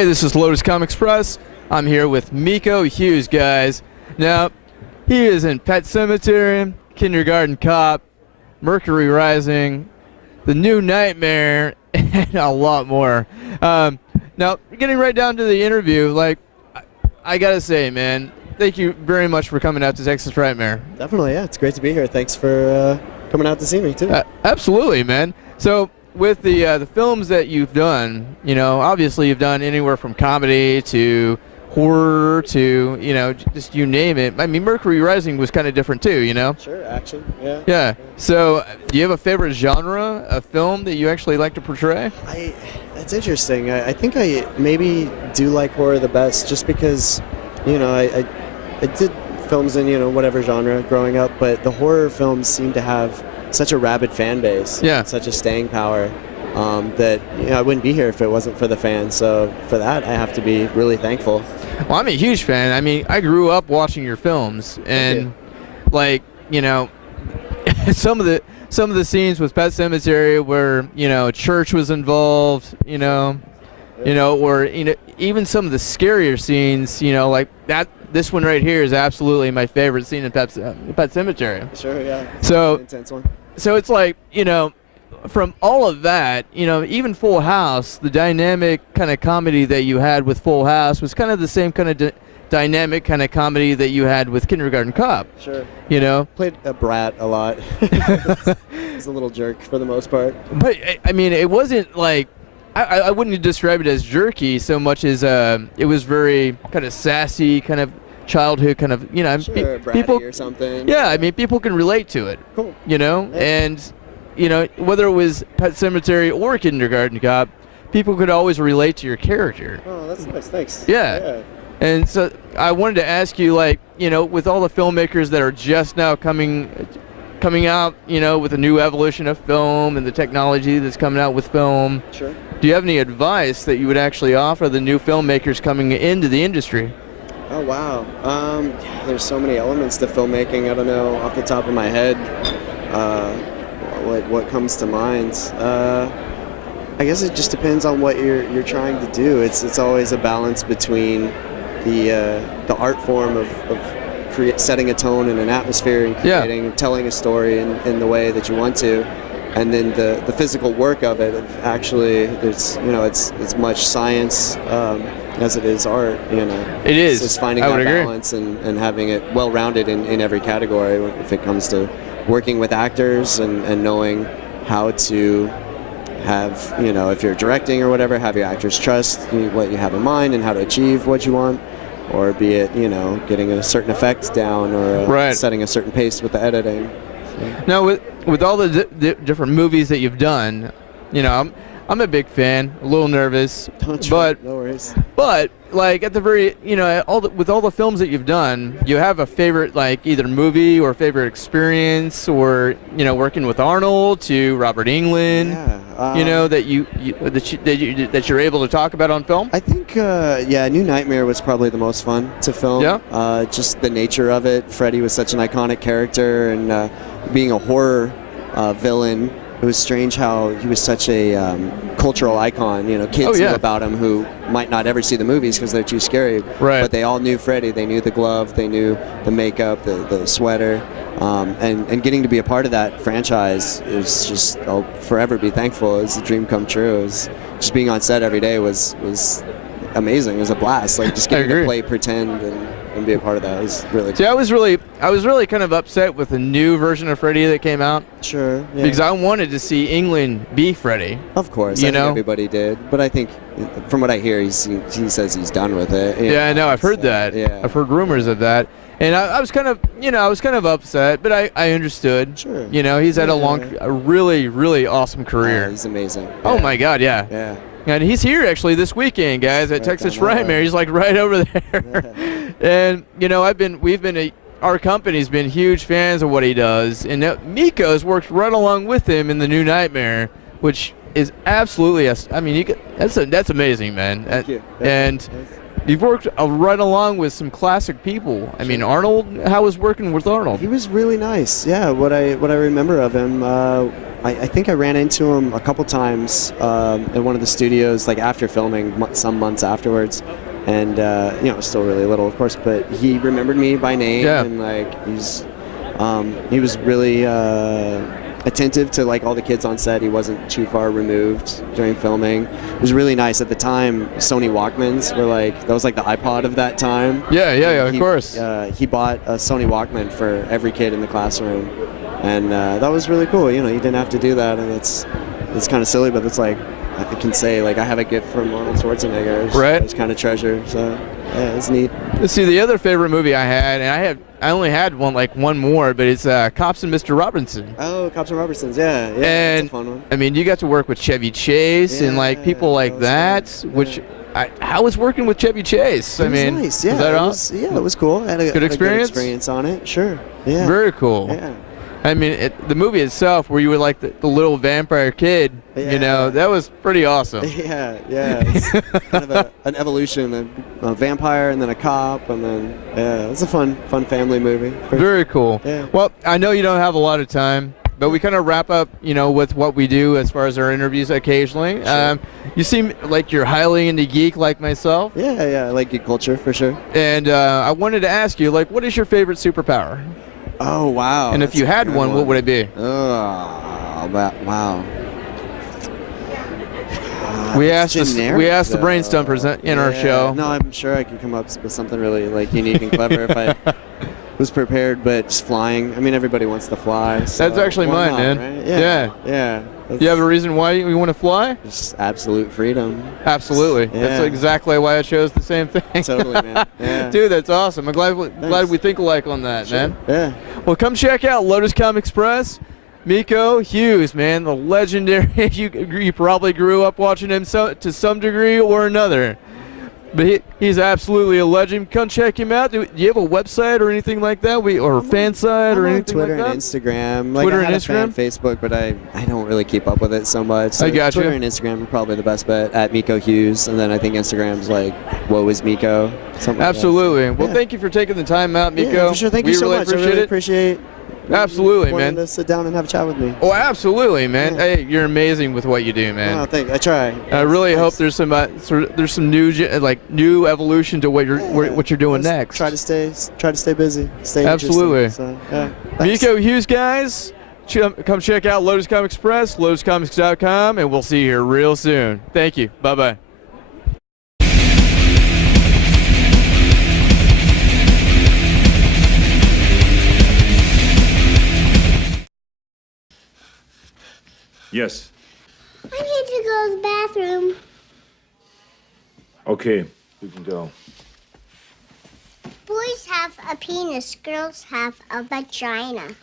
Hey, this is Lotus Comics Press. I'm here with Miko Hughes, guys. Now, he is in Pet Sematary, Kindergarten Cop, Mercury Rising, The New Nightmare, and a lot more. Now, getting right down to the interview, I gotta say, man, thank you very much for coming out to Texas Nightmare. Definitely, yeah. It's great to be here. Thanks for coming out to see me, too. Absolutely, man. So, with the films that you've done, obviously you've done anywhere from comedy to horror to, just you name it. I mean, Mercury Rising was kind of different too, Sure, action, yeah. Yeah. So, do you have a favorite genre of film that you actually like to portray? That's interesting. I think I maybe do like horror the best just because, I did films in, whatever genre growing up, but the horror films seem to have such a rabid fan base, such a staying power, that I wouldn't be here if it wasn't for the fans. So for that, I have to be really thankful. Well, I'm a huge fan. I mean, I grew up watching your films, and some of the scenes with Pet Sematary where church was involved, or even some of the scarier scenes, like that. This one right here is absolutely my favorite scene in Pet Sematary. Sure, yeah. So an intense one. So it's like, from all of that, even Full House, the dynamic kind of comedy that you had with Full House was kind of the same kind of dynamic kind of comedy that you had with Kindergarten Cop. Sure. Played a brat a lot. He's a little jerk for the most part. But, I mean, it wasn't like, I wouldn't describe it as jerky so much as it was very kind of sassy, kind of childhood kind of, sure, people or something. Yeah, I mean, people can relate to it. Cool. And whether it was Pet Sematary or Kindergarten Cop, people could always relate to your character. Oh, that's nice. Thanks. Yeah. And so I wanted to ask you, with all the filmmakers that are just now coming out, with a new evolution of film and the technology that's coming out with film. Sure. Do you have any advice that you would actually offer the new filmmakers coming into the industry? Oh, wow. There's so many elements to filmmaking. I don't know off the top of my head what comes to mind. I guess it just depends on what you're trying to do. It's always a balance between the art form of setting a tone and an atmosphere and creating, telling a story in the way that you want to, and then the physical work of it. Actually, it's much science as it is art. It is. It's finding that balance and having it well-rounded in every category. If it comes to working with actors and knowing how to have, if you're directing or whatever, have your actors trust what you have in mind and how to achieve what you want, or be it, getting a certain effect down or setting a certain pace with the editing. So. Now, with all the different movies that you've done, I'm a big fan, a little nervous, but no worries. But at the very, with all the films that you've done, you have a favorite, either movie or favorite experience, or working with Arnold to Robert Englund, that you're able to talk about on film. I think New Nightmare was probably the most fun to film. Yeah. Just the nature of it. Freddy was such an iconic character, and being a horror villain. It was strange how he was such a cultural icon. Kids knew about him who might not ever see the movies because they're too scary. Right. But they all knew Freddy. They knew the glove. They knew the makeup, the sweater. And getting to be a part of that franchise is just, I'll forever be thankful. It was a dream come true. It was just being on set every day was amazing. It was a blast. Just getting to play pretend and be a part of that was really cool. See, I was really kind of upset with the new version of Freddy that came out. Sure. Yeah. Because I wanted to see Englund be Freddy. Of course, I think everybody did. But I think, from what I hear, he says he's done with it. Yeah, I know. I've heard that. Yeah. I've heard rumors of that. And I was kind of upset, but I understood. Sure. He's had a really, really awesome career. He's amazing. Oh my God, yeah. Yeah. And he's here actually this weekend, guys, at Texas Nightmare. He's right over there. And our company's been huge fans of what he does. And Miko's worked right along with him in The New Nightmare, which is absolutely, that's amazing, man. Thank you. And you've worked right along with some classic people. I mean, Arnold, how was working with Arnold? He was really nice. Yeah, what I remember of him, I think I ran into him a couple times in one of the studios, like after filming, some months afterwards. And still really little, of course, but he remembered me by name, and like he was really attentive to like all the kids on set. He wasn't too far removed during filming. It was really nice. At the time, Sony Walkmans were like, that was like the iPod of that time. Yeah, of course. He bought a Sony Walkman for every kid in the classroom, and that was really cool. You didn't have to do that, and it's kind of silly, but it's like, I can say like I have a gift from Arnold Schwarzenegger. Right. It's kind of treasure. So yeah, it's neat. Let's see, the other favorite movie I had, and I only had one more, but it's Cops and Mr. Robinson. Oh, Cops and Robinsons, yeah, and that's a fun one. I mean, you got to work with Chevy Chase and like people like that, which I was working with Chevy Chase. It was nice. Yeah, was that it was cool. I had a good experience. Good experience on it. Sure. Yeah. Very cool. Yeah. I mean, the movie itself, where you were like the little vampire kid, that was pretty awesome. Yeah. It's kind of an evolution, a vampire and then a cop, and then it's a fun family movie. Very cool. Yeah. Well, I know you don't have a lot of time, but we kind of wrap up, with what we do as far as our interviews occasionally. Sure. You seem like you're highly into geek, like myself. Yeah, I like geek culture for sure. And I wanted to ask you, like, what is your favorite superpower? Oh, wow. And if you had one, what would it be? Oh, wow. We asked the brain stumpers in our show. No, I'm sure I can come up with something really like unique and clever if I was prepared, but just flying. I mean, everybody wants to fly. So that's actually mine, man. Right? Yeah. Do you have a reason why you want to fly? Just absolute freedom. Absolutely. Yeah. That's exactly why I chose the same thing. Totally, man. Yeah. Dude, that's awesome. I'm glad we think alike on that, man. Yeah. Well, come check out Lotus Comic Express. Miko Hughes, man, the legendary. You probably grew up watching him to some degree or another. But he's absolutely a legend. Come check him out. Do you have a website or anything like that? Or a fan site or anything Twitter like that? and Instagram. Like Twitter I and have Instagram? a fan Facebook, but I don't really keep up with it so much. So I got you. Twitter and Instagram are probably the best bet, at Miko Hughes. And then I think Instagram's like, Whoa is Miko. Something absolutely. Like that. Well, thank you for taking the time out, Miko. Yeah, for sure. Thank you so much. I really appreciate absolutely, man. To sit down and have a chat with me. Oh, absolutely, man. Yeah. Hey, you're amazing with what you do, man. Oh, thank you. I try. I really hope there's some new evolution to what you're doing next. Try to stay busy. Stay absolutely. So, yeah. Miko Hughes, guys, come check out Lotus Comic Express, lotuscomics.com, and we'll see you here real soon. Thank you. Bye-bye. Yes. I need to go to the bathroom. Okay, you can go. Boys have a penis, girls have a vagina.